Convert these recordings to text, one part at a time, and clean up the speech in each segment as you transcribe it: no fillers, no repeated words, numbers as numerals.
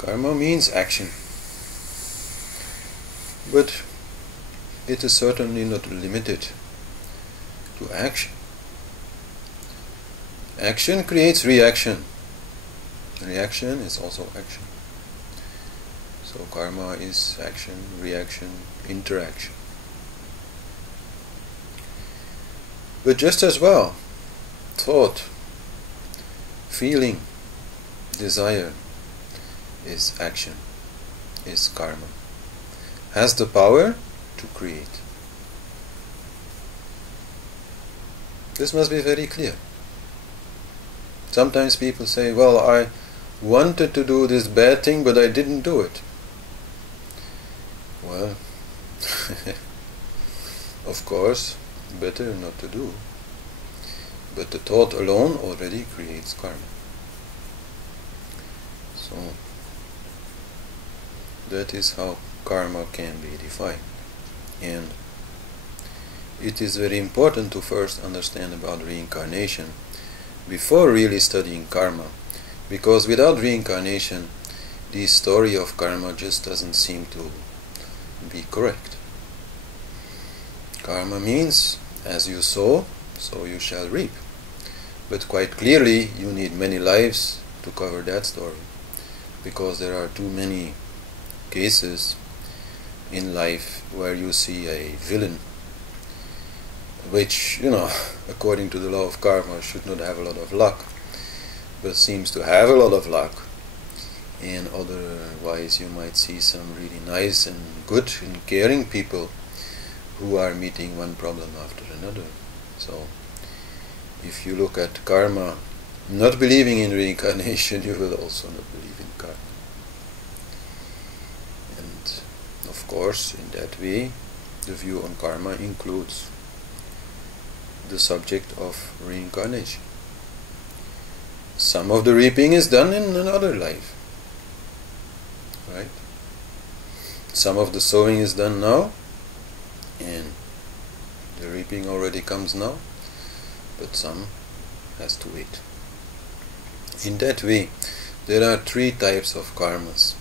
Karma means action, but it is certainly not limited to action. Action creates reaction. Reaction is also action. So karma is action, reaction, interaction. But just as well, thought, feeling, desire is action, is karma, has the power to create. This must be very clear. Sometimes people say, well, I wanted to do this bad thing, but I didn't do it. Well, of course, better not to do. But the thought alone already creates karma. So, that is how karma can be defined. And it is very important to first understand about reincarnation before really studying karma, because without reincarnation the story of karma just doesn't seem to be correct. Karma means, as you sow, so you shall reap. But quite clearly you need many lives to cover that story, because there are too many cases in life where you see a villain which, according to the law of karma, should not have a lot of luck, but seems to have a lot of luck. And otherwise you might see some really nice and good and caring people who are meeting one problem after another. So if you look at karma, not believing in reincarnation, you will also not believe in karma. And of course, in that way, the view on karma includes the subject of reincarnation. Some of the reaping is done in another life, right? Some of the sowing is done now, and the reaping already comes now, but some has to wait. In that way, there are three types of karmas.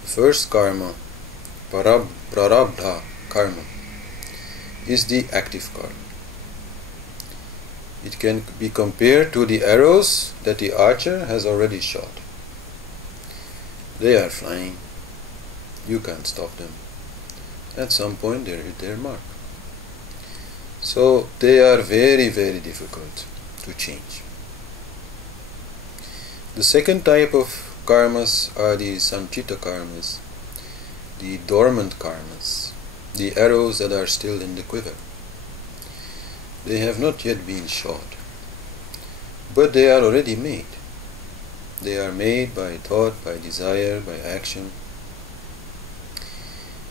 The first karma, prarabdha karma, is the active karma. It can be compared to the arrows that the archer has already shot. They are flying. You can't stop them. At some point they hit their mark. So they are very, very difficult to change. The second type of karmas are the sanchita karmas, the dormant karmas, the arrows that are still in the quiver. They have not yet been shot, but they are already made. They are made by thought, by desire, by action.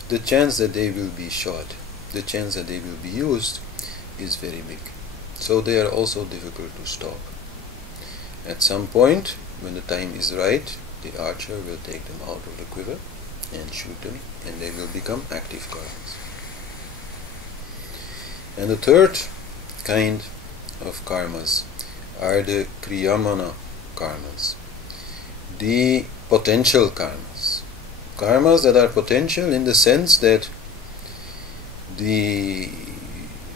The chance that they will be shot, the chance that they will be used, is very big. So they are also difficult to stop. At some point, when the time is right, the archer will take them out of the quiver and shoot them, and they will become active karmas. And the third kind of karmas are the kriyamana karmas, the potential karmas. Karmas that are potential in the sense that the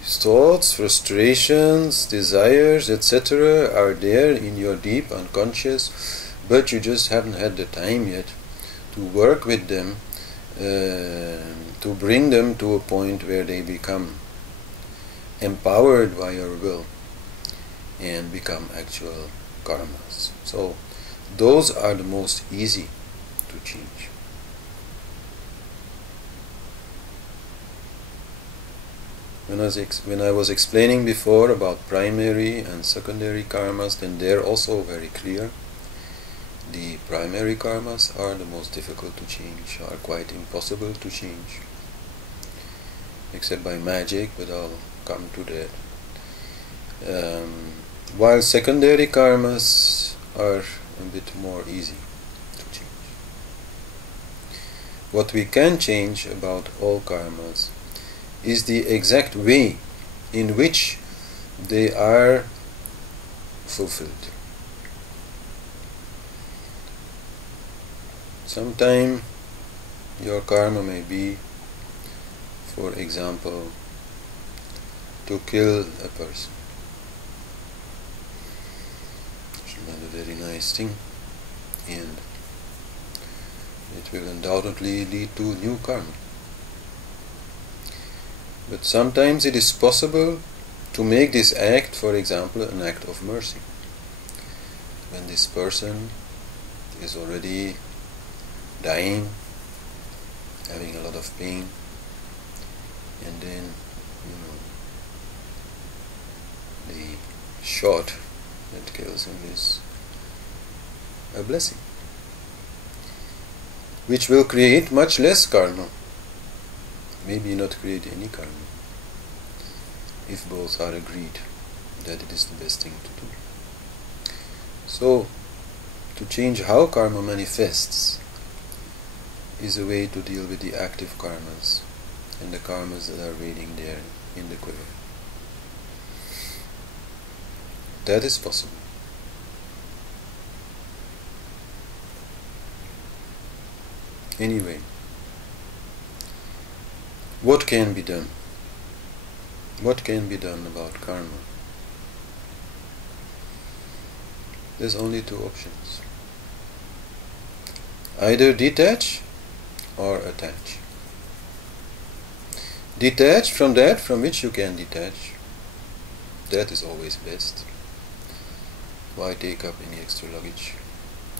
thoughts, frustrations, desires, etc. are there in your deep unconscious, but you just haven't had the time yet to work with them, to bring them to a point where they become empowered by your will and become actual karmas. So those are the most easy to change. When I was explaining before about primary and secondary karmas, then they're also very clear. The primary karmas are the most difficult to change, are quite impossible to change, except by magic, but I'll come to that. While secondary karmas are a bit more easy to change. What we can change about all karmas is the exact way in which they are fulfilled. Sometime your karma may be, for example, to kill a person. It's not a very nice thing, and it will undoubtedly lead to new karma. But sometimes it is possible to make this act, for example, an act of mercy. When this person is already dying, having a lot of pain, and then, the shot that kills him is a blessing, which will create much less karma, maybe not create any karma, if both are agreed that it is the best thing to do. So, to change how karma manifests is a way to deal with the active karmas and the karmas that are waiting there in the quiver. That is possible. Anyway, what can be done? What can be done about karma? There's only two options. Either detach or attach. Detach from that from which you can detach. That is always best. Why take up any extra luggage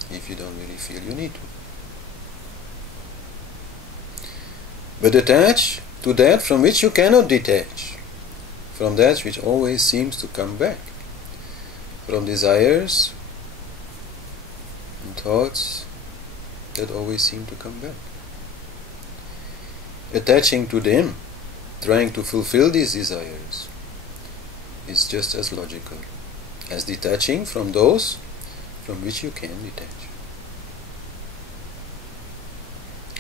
if you don't really feel you need to? But attach to that from which you cannot detach, from that which always seems to come back, from desires and thoughts that always seem to come back. Attaching to them, trying to fulfill these desires, is just as logical as detaching from those from which you can detach.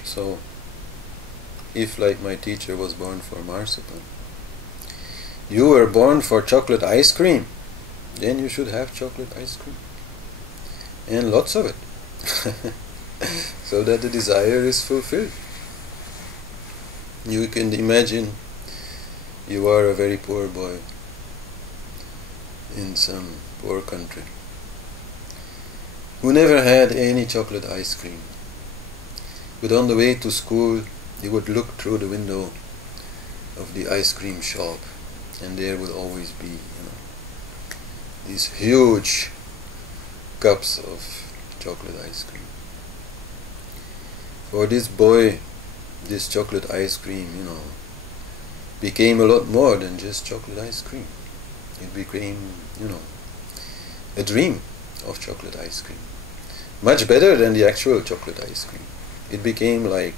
So, if, like my teacher, was born for marzipan, you were born for chocolate ice cream, then you should have chocolate ice cream, and lots of it, so that the desire is fulfilled. You can imagine you are a very poor boy in some poor country who never had any chocolate ice cream, but on the way to school he would look through the window of the ice cream shop, and there would always be, these huge cups of chocolate ice cream. For this boy, this chocolate ice cream, became a lot more than just chocolate ice cream. It became, a dream of chocolate ice cream. Much better than the actual chocolate ice cream. It became like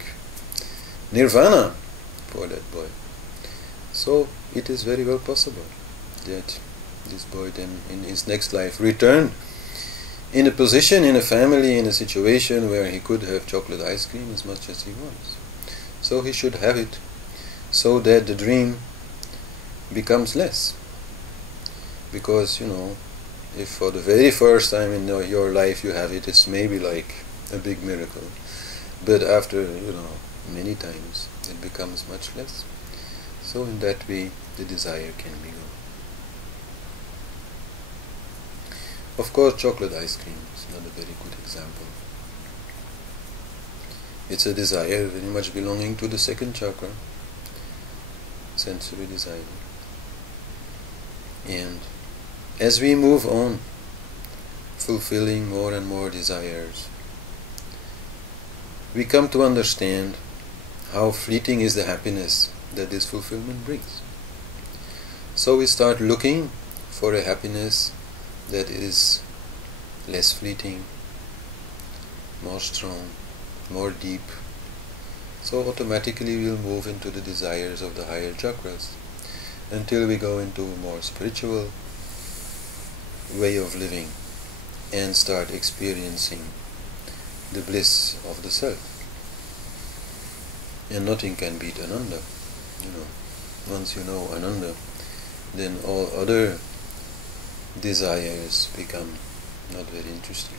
nirvana for that boy. So it is very well possible that this boy then in his next life returned in a position, in a family, in a situation where he could have chocolate ice cream as much as he wants. So he should have it, so that the dream becomes less. Because, if for the very first time in your life you have it, it's maybe like a big miracle. But after, many times, it becomes much less. So in that way, the desire can be gone. Of course, chocolate ice cream is not a very good example. It's a desire very much belonging to the second chakra, sensory desire. And as we move on, fulfilling more and more desires, we come to understand how fleeting is the happiness that this fulfillment brings. So we start looking for a happiness that is less fleeting, more strong, more deep. So automatically we'll move into the desires of the higher chakras until we go into a more spiritual way of living and start experiencing the bliss of the self. And nothing can beat Ananda. Once you know Ananda, then all other desires become not very interesting.